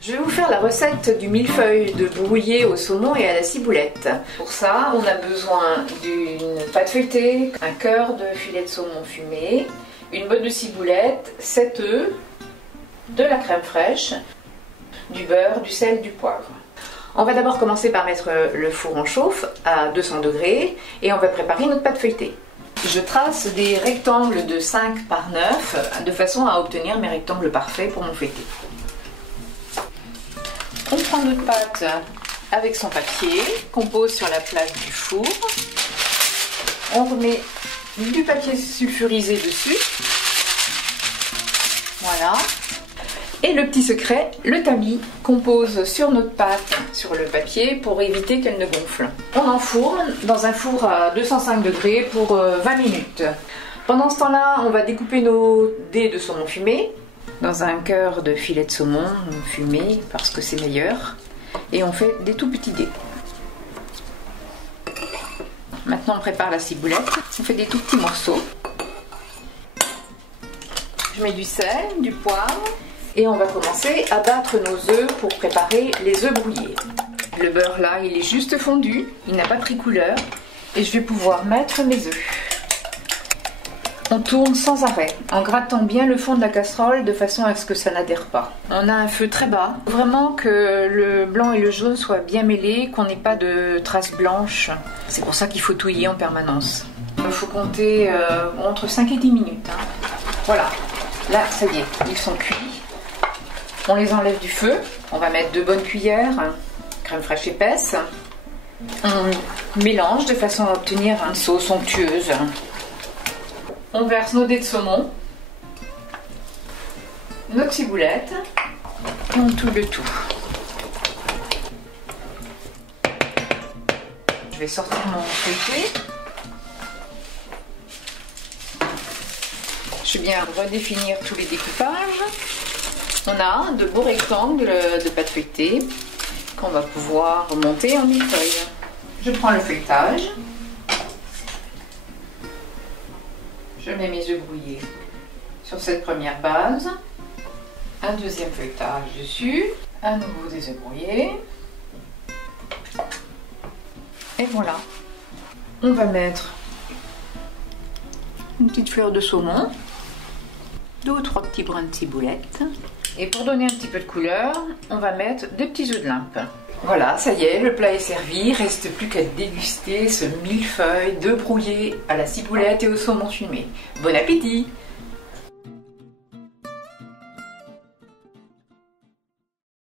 Je vais vous faire la recette du millefeuille de brouillé au saumon et à la ciboulette. Pour ça, on a besoin d'une pâte feuilletée, un cœur de filet de saumon fumé, une botte de ciboulette, 7 œufs, de la crème fraîche, du beurre, du sel, du poivre. On va d'abord commencer par mettre le four en chauffe à 200 degrés et on va préparer notre pâte feuilletée. Je trace des rectangles de 5 par 9 de façon à obtenir mes rectangles parfaits pour mon feuilleté. On prend notre pâte avec son papier qu'on pose sur la plaque du four. On remet du papier sulfurisé dessus. Voilà. Et le petit secret, le tamis qu'on pose sur notre pâte, sur le papier, pour éviter qu'elle ne gonfle. On enfourne dans un four à 205 degrés pour 20 minutes. Pendant ce temps-là, on va découper nos dés de saumon fumé dans un cœur de filet de saumon fumé parce que c'est meilleur. Et on fait des tout petits dés. Maintenant, on prépare la ciboulette. On fait des tout petits morceaux. Je mets du sel, du poivre. Et on va commencer à battre nos œufs pour préparer les œufs brouillés. Le beurre là, il est juste fondu, il n'a pas pris couleur. Et je vais pouvoir mettre mes œufs. On tourne sans arrêt, en grattant bien le fond de la casserole de façon à ce que ça n'adhère pas. On a un feu très bas, vraiment que le blanc et le jaune soient bien mêlés, qu'on n'ait pas de traces blanches. C'est pour ça qu'il faut touiller en permanence. Il faut compter entre 5 et 10 minutes. Voilà, là ça y est, ils sont cuits. On les enlève du feu, on va mettre 2 bonnes cuillères, crème fraîche épaisse. On mélange de façon à obtenir une sauce onctueuse. On verse nos dés de saumon, notre ciboulette, et on touille le tout. Je vais sortir mon feuilleté. Je vais bien redéfinir tous les découpages. On a de beaux rectangles de pâte feuilletée qu'on va pouvoir monter en millefeuille. Je prends le feuilletage. Je mets mes œufs brouillés sur cette première base, un deuxième feuilletage dessus, à nouveau des œufs brouillés. Et voilà. On va mettre une petite fleur de saumon, 2 ou 3 petits brins de ciboulette. Et pour donner un petit peu de couleur, on va mettre des petits œufs de limpe. Voilà, ça y est, le plat est servi. Il ne reste plus qu'à déguster ce millefeuille de brouillé à la ciboulette et au saumon fumé. Bon appétit!